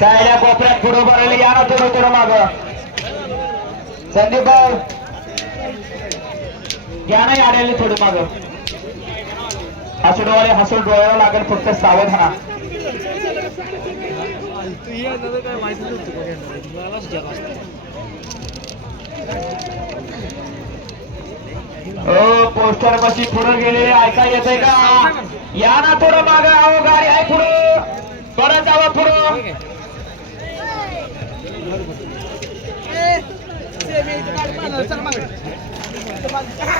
सायल्या कोपऱ्यात पुढे उभं राहिले या ना थोडं थोडं माग. संदीप भाऊ. या नाही आढळले थोडं माग. हसू डोळे हसू डोळ्याला लागेल फक्त सावधाना. हो पोस्टर पशी पुढे गेले ऐका येतंय का? या ना थोडं माग अहो गाडी आहे पुढं. परत जावा पुढं.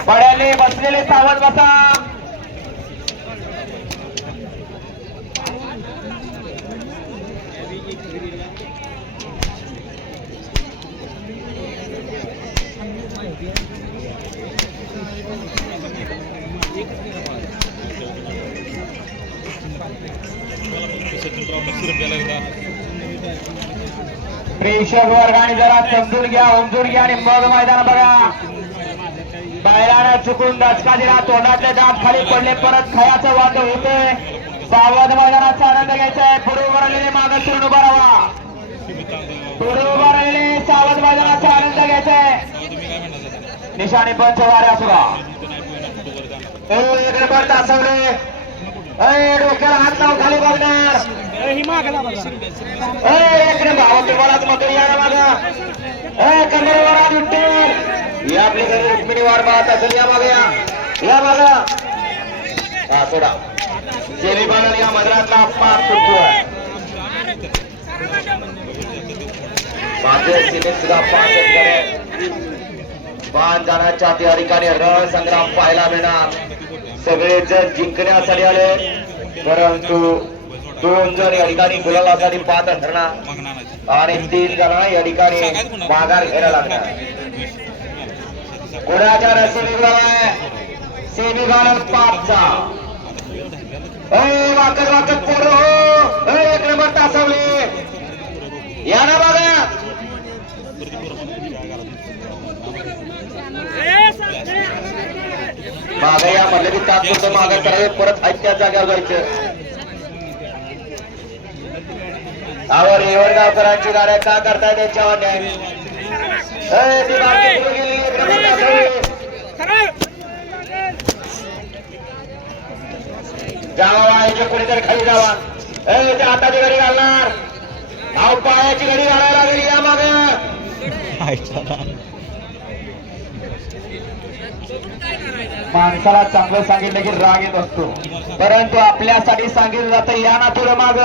पड्याले बसलेले सावध बसा. प्रेक्षक वर्गाने जरा समजून घ्या उमजून घ्या आणि मग मैदान बघा. बाहेरानं चुकून दचका दिला तोंडातले दात खाली पडले परत खयाचं वाद होतोय. सावध मैदानाचा आनंद घ्यायचा आहे. पुढे उभं राहिलेले मागे फिरून उभा राहा. पुढे उभा राहिलेले सावध मैदानाचा आनंद घ्यायचा आहे. निशाणी पंच वाऱ्या सुरा एक नंबर तासवले डोक्याला हात लावून खाली बघणार एक नंबर. या या आपली घरी रुक्मिणी वार पाहत असेल. या मागे या. हा सोडा. जेली या मद्रातला अपमान माझे सिनेट सुद्धा पाच पाच जाण्याच्या त्या ठिकाणी रण संग्राम पाहायला मिळणार. सगळे जिंकण्यासाठी आले. परंतु दोन जण या ठिकाणी गुलाबासाठी पात्र धरणार आणि तीन जण या ठिकाणी माघार घ्यायला लागणार कुणाच्या रस्ते सेमी घालून पाचचा वाकत वाकत पूर्ण हो ए, एक नंबर तासवले या ना बघा की तात्पुरतं माग करावे परत त्या जागेवर जायचं. आवर येवरगावकरांची गाड्या का करताय त्यांच्यावर. जावा याच्या कुणीतरी खाली जावा. ए त्या हाताची गाडी घालणार. अहो पायाची गाडी घालायला लागली या माग. माणसाला चांगलं सांगितलं की राग येत असतो. परंतु आपल्यासाठी सांगितलं जातं या ना तुला माग.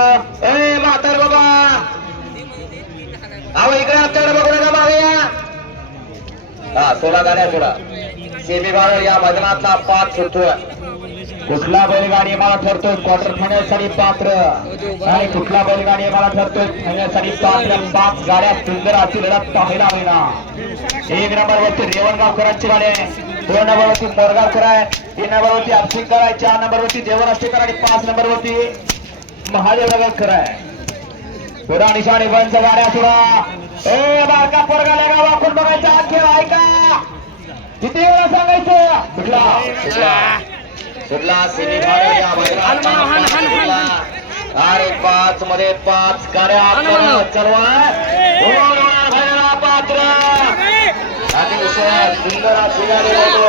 ए म्हातार बाबा! अहो इकडे आमच्याकडे बघू नका मागे या. हा सोळा गाण्या सोडा. सेमी बाळ या भजनातला पाच सुटतोय. कुठला बैलगाडी मला ठरतोय? क्वार्टर फायनलसाठी पात्र. आणि कुठला बैलगाडी मला ठरतोय? फायनलसाठी पात्र. पाच गाड्या सुंदर अशी लढत पाहायला मिळणार. एक नंबर वरती रेवणगावकरांची गाडी दोन नंबरवरती मोरगावकर आहे. तीन नंबरवरती अभिषेककर आहे. चार नंबरवरती देवन अष्टेकर आणि पाच नंबरवरती महादेवनगरकर आहे. पुरा निशाणी बंद गाड्या सुरा ए बारका पोरगा लगा वाकून बघायचा. खेळ ऐका किती वेळा सांगायचं? कुठला? कुठला कुठला सेमी या मैदानात पाच मध्ये पाच परत चलवा पात्र. अतिशय सुंदर होतो.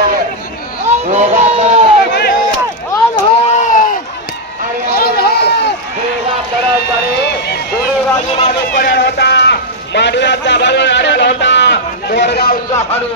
मांडव्याचा भाऊ आलेला होता. बोरगावचा हनू